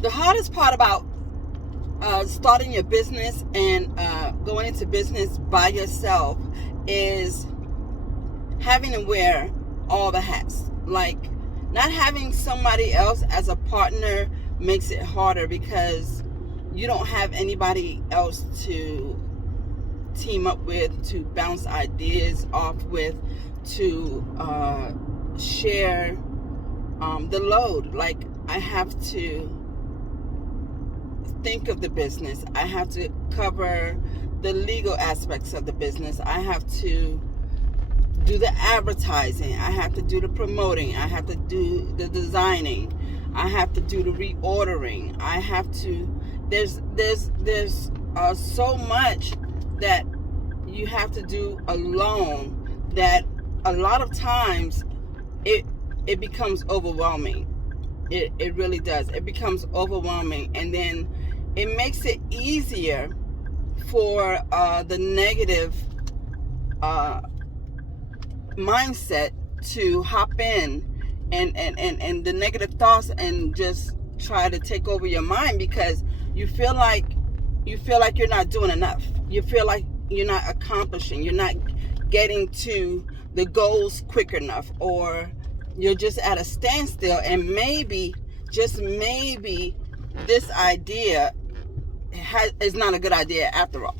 The hardest part about starting your business and going into business by yourself is having to wear all the hats. Like, not having somebody else as a partner makes it harder because you don't have anybody else to team up with, to bounce ideas off with, to share the load. Like, I have to think of the business. I have to cover the legal aspects of the business. I have to do the advertising. I have to do the promoting. I have to do the designing. I have to do the reordering. I have to. There's so much that you have to do alone that a lot of times it becomes overwhelming. It really does. It becomes overwhelming, and then it makes it easier for the negative mindset to hop in and the negative thoughts and just try to take over your mind, because you feel like you're not doing enough. You feel like you're not accomplishing. You're not getting to the goals quick enough, or you're just at a standstill, and maybe, just maybe, this idea is not a good idea after all.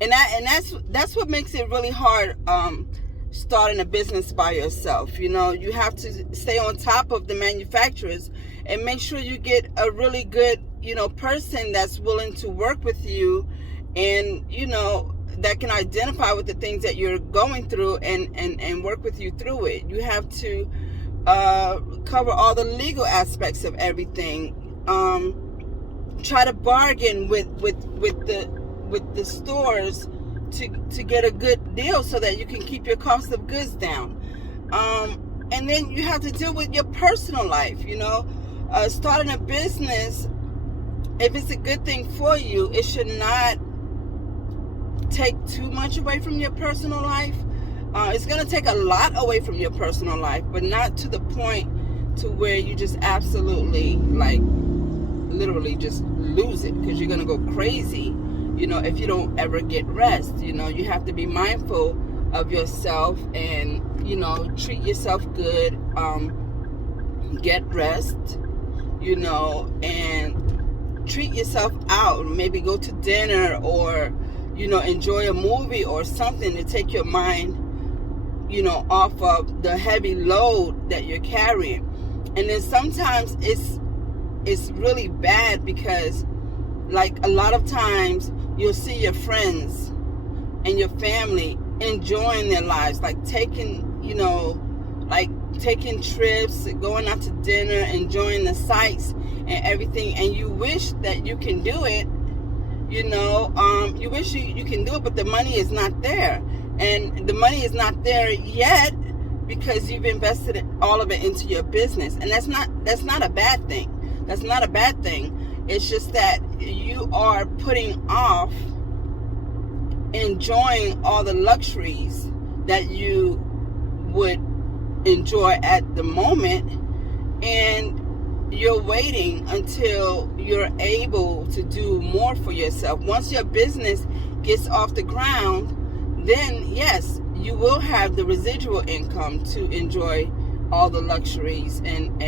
And that's what makes it really hard starting a business by yourself. You know, you have to stay on top of the manufacturers and make sure you get a really good, person that's willing to work with you, and that can identify with the things that you're going through and work with you through it. You have to cover all the legal aspects of everything. Try to bargain with the stores to get a good deal so that you can keep your cost of goods down. And then you have to deal with your personal life. Starting a business, if it's a good thing for you, it should not take too much away from your personal life. It's going to take a lot away from your personal life, but not to the point to where you just absolutely, like, literally just lose it, because you're going to go crazy, if you don't ever get rest. You have to be mindful of yourself and, treat yourself good, get rest, and treat yourself out. Maybe go to dinner, or, enjoy a movie or something to take your mind, off of the heavy load that you're carrying. And then sometimes it's really bad because, like, a lot of times you'll see your friends and your family enjoying their lives, like taking trips, going out to dinner, enjoying the sights and everything, and you wish that you can do it. You wish you can do it, but the money is not there. And the money is not there yet because you've invested all of it into your business. And that's not a bad thing. That's not a bad thing. It's just that you are putting off enjoying all the luxuries that you would enjoy at the moment, and you're waiting until you're able to do more for yourself. Once your business gets off the ground, then yes, you will have the residual income to enjoy all the luxuries and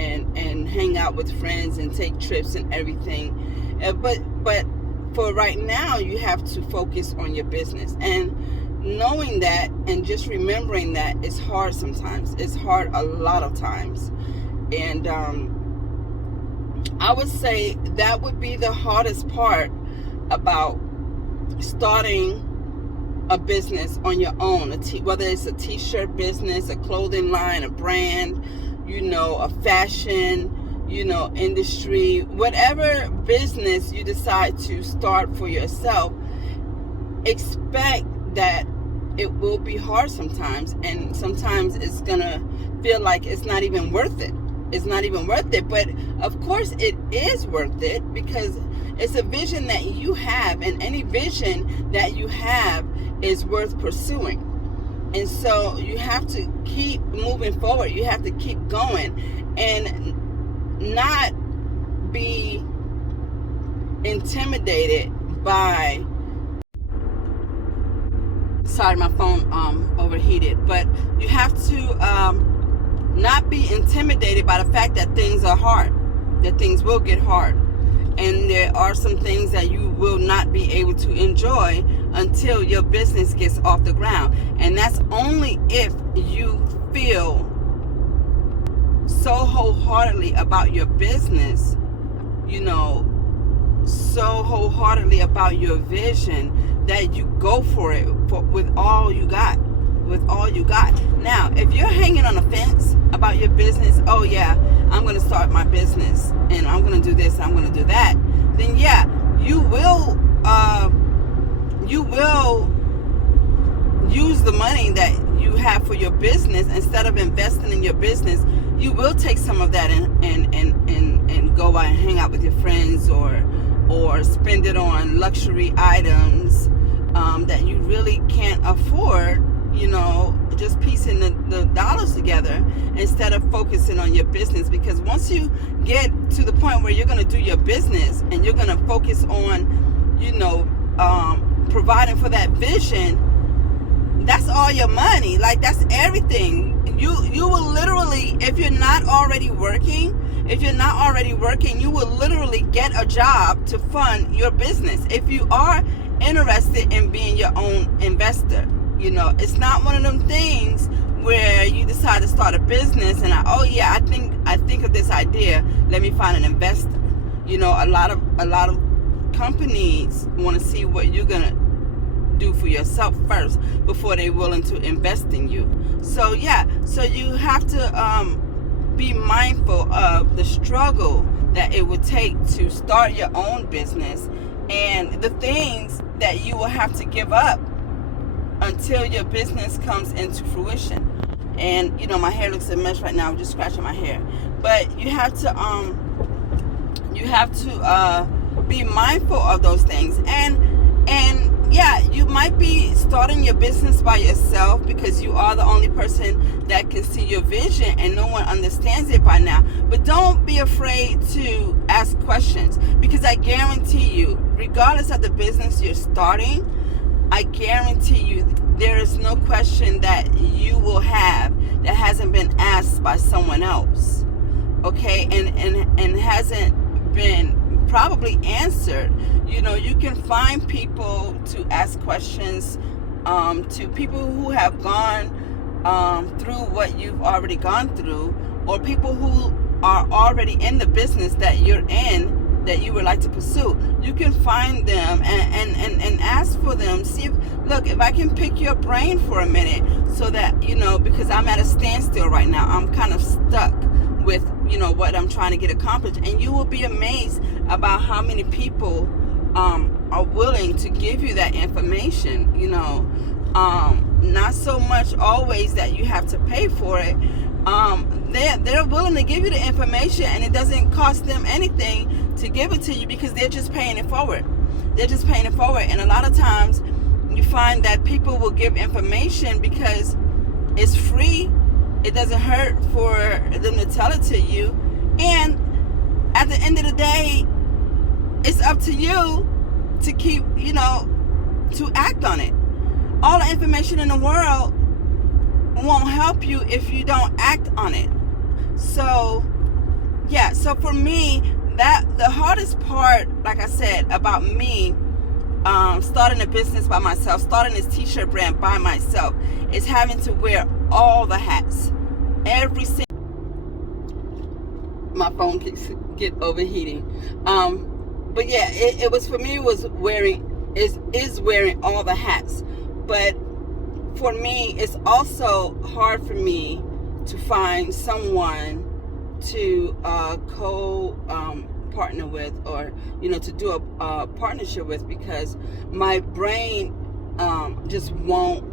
hang out with friends and take trips and everything. But for right now, you have to focus on your business. And knowing that and just remembering that is hard sometimes. It's hard a lot of times. And I would say that would be the hardest part about starting a business on your own, whether it's a t-shirt business, a clothing line, a brand, a fashion, industry, whatever business you decide to start for yourself. Expect that it will be hard sometimes, and sometimes it's gonna feel like it's not even worth it. It's not even worth it, but of course it is worth it, because it's a vision that you have, and any vision that you have is worth pursuing. And so you have to keep moving forward. You have to keep going and not be intimidated by, sorry, my phone overheated, but you have to not be intimidated by the fact that things are hard, that things will get hard, and there are some things that you will not be able to enjoy until your business gets off the ground. And that's only if you feel so wholeheartedly about your business, so wholeheartedly about your vision, that you go for it with all you got. Now, if you're hanging on the fence about your business, oh yeah, I'm going to start my business and I'm going to do this, I'm going to do that, then yeah, you will use the money that you have for your business. Instead of investing in your business, you will take some of that and go out and hang out with your friends, or spend it on luxury items that you really can't afford, just piecing the dollars together instead of focusing on your business. Because once you get to the point where you're going to do your business and you're going to focus on, providing for that vision, that's all your money. Like, that's everything. You will literally, if you're not already working, you will literally get a job to fund your business. If you are interested in being your own investor, it's not one of them things where you decide to start a business and I think of this idea, let me find an investor. A lot of companies want to see what you're gonna do for yourself first before they're willing to invest in you. So you have to be mindful of the struggle that it would take to start your own business, and the things that you will have to give up until your business comes into fruition. And my hair looks a mess right now. I'm just scratching my hair. But you have to be mindful of those things. And yeah, you might be starting your business by yourself because you are the only person that can see your vision and no one understands it by now. But don't be afraid to ask questions, because I guarantee you, regardless of the business you're starting, I guarantee you there is no question that you will have that hasn't been asked by someone else, okay, and hasn't been probably answered. You can find people to ask questions to people who have gone through what you've already gone through, or people who are already in the business that you're in that you would like to pursue. You can find them and ask for them. See if I can pick your brain for a minute, so that because I'm at a standstill right now. I'm kind of stuck with what I'm trying to get accomplished, and you will be amazed about how many people are willing to give you that information. Not so much always that you have to pay for it. They're willing to give you the information, and it doesn't cost them anything to give it to you, because they're just paying it forward. And a lot of times you find that people will give information because it's free. It doesn't hurt for them to tell it to you. And at the end of the day, it's up to you to keep, to act on it. All the information in the world won't help you if you don't act on it. So for me, that the hardest part, like I said, about me starting a business by myself, starting this t-shirt brand by myself, is having to wear all the hats. Every single, my phone get overheating. But yeah, it was, for me, was is wearing all the hats. But for me, it's also hard for me to find someone to partner with, or to do a partnership with, because my brain just won't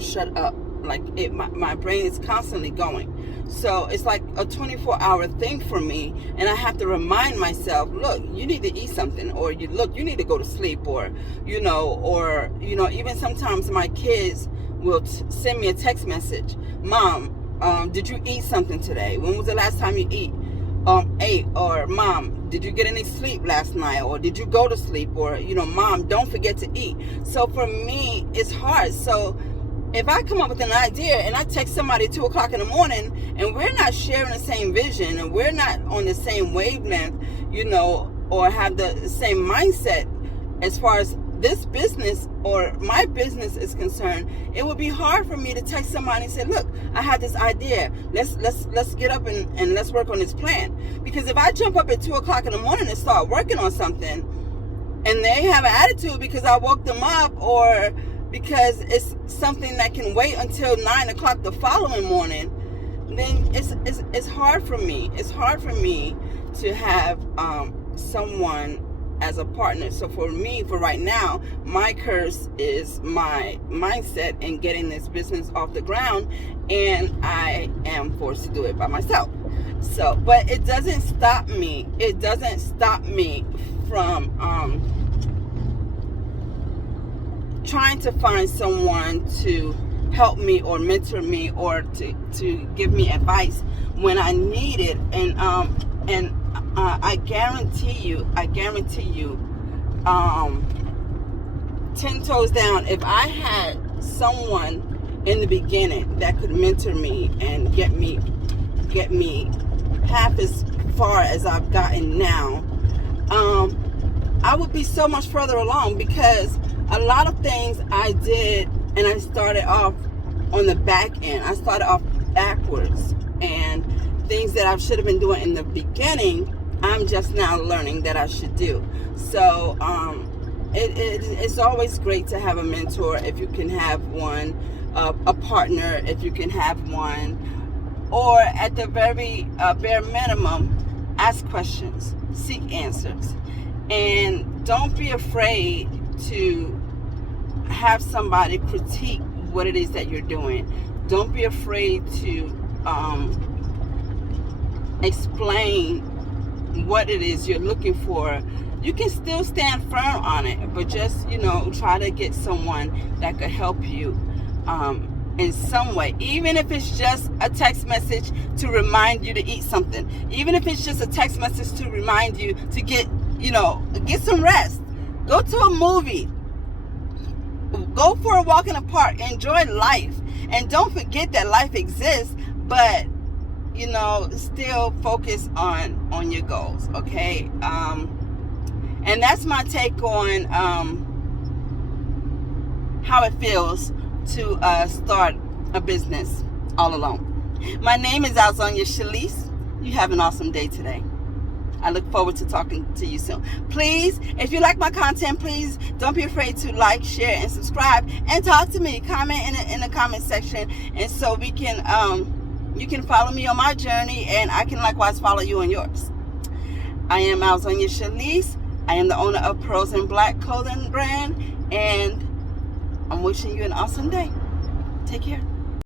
shut up. Like my brain is constantly going. So it's like a 24-hour thing for me, and I have to remind myself, look, you need to eat something, or you need to go to sleep, or even sometimes my kids will send me a text message, Mom, did you eat something today? When was the last time you eat? hey, or mom, did you get any sleep last night? Or did you go to sleep? Or, mom, don't forget to eat. So for me, it's hard. So if I come up with an idea and I text somebody at 2 o'clock in the morning and we're not sharing the same vision and we're not on the same wavelength, or have the same mindset as far as this business or my business is concerned, it would be hard for me to text somebody and say, look, I had this idea. Let's get up and let's work on this plan. Because if I jump up at 2 o'clock in the morning and start working on something and they have an attitude because I woke them up or because it's something that can wait until 9 o'clock the following morning, then it's hard for me. It's hard for me to have someone as a partner. So for me, for right now, my curse is my mindset in getting this business off the ground, and I am forced to do it by myself. So, but it doesn't stop me. It doesn't stop me from trying to find someone to help me or mentor me or to give me advice when I need it. And I guarantee you, 10 toes down, if I had someone in the beginning that could mentor me and get me half as far as I've gotten now, I would be so much further along, because a lot of things I did, and I started off on the back end. I started off backwards, and things that I should have been doing in the beginning, I'm just now learning that I should do. So it's always great to have a mentor if you can have one, a partner if you can have one, or at the very bare minimum, ask questions, seek answers, and don't be afraid to have somebody critique what it is that you're doing. Don't be afraid to explain what it is you're looking for. You can still stand firm on it, but just try to get someone that could help you in some way, even if it's just a text message to remind you to eat something, even if it's just a text message to remind you to get some rest, go to a movie, go for a walk in the park, enjoy life, and don't forget that life exists, but still focus on your goals, okay? And that's my take on how it feels to start a business all alone. My name is Alzonia Shalise. You have an awesome day today. I look forward to talking to you soon. Please, if you like my content, please don't be afraid to like, share, and subscribe, and talk to me. Comment in the comment section, and so we can you can follow me on my journey, and I can likewise follow you on yours. I am Alzonia Shalise. I am the owner of Pearls and Black clothing brand, and I'm wishing you an awesome day. Take care.